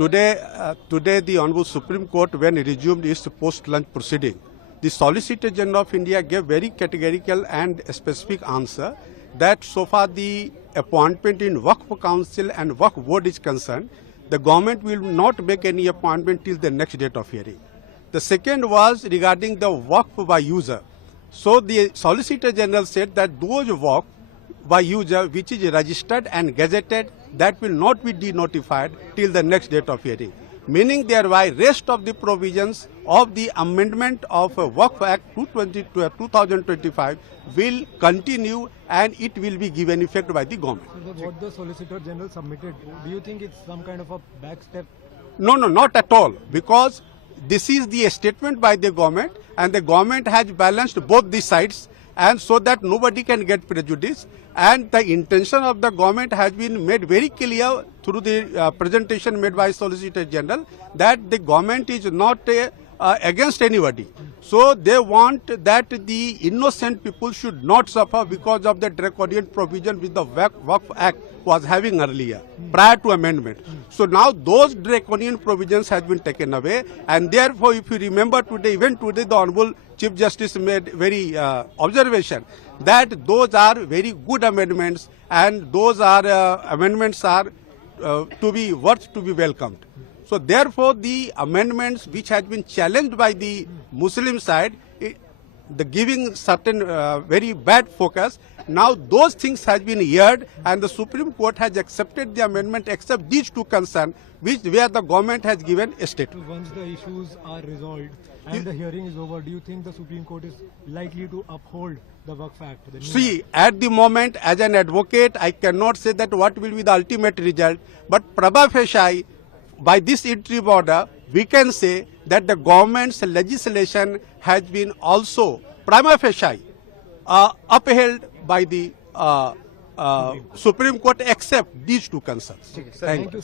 Today the Honorable Supreme Court, when it resumed its post-lunch proceeding, the Solicitor General of India gave very categorical and specific answer that so far the appointment in Waqf Council and Waqf Board is concerned, the government will not make any appointment till the next date of hearing. The second was regarding the Waqf by user. So the Solicitor General said that those Waqf by user which is registered and gazetted, that will not be denotified till the next date of hearing. Meaning thereby rest of the provisions of the amendment of Waqf Act 2025 will continue and it will be given effect by the government. So what the Solicitor General submitted, do you think it's some kind of a back step? No, not at all, because this is the statement by the government and the government has balanced both the sides, and so that nobody can get prejudice, and the intention of the government has been made very clear through the presentation made by Solicitor General that the government is not against anybody. So they want that the innocent people should not suffer because of the draconian provision which the Waqf Act was having earlier, prior to amendment. So now those draconian provisions have been taken away, and therefore if you remember today, even today the Honorable Chief Justice made very observation that those are very good amendments, and those are amendments are to be worth to be welcomed. So therefore the amendments which has been challenged by the Muslim side, the giving certain very bad focus, now those things has been heard and the Supreme Court has accepted the amendment except these two concerns where the government has given a statement. So once the issues are resolved and the hearing is over, do you think the Supreme Court is likely to uphold the Waqf Act? See, at the moment as an advocate I cannot say that what will be the ultimate result, but prima facie by this interim order we can say that the government's legislation has been also prima facie upheld by the Supreme Court except these two concerns. Thank you.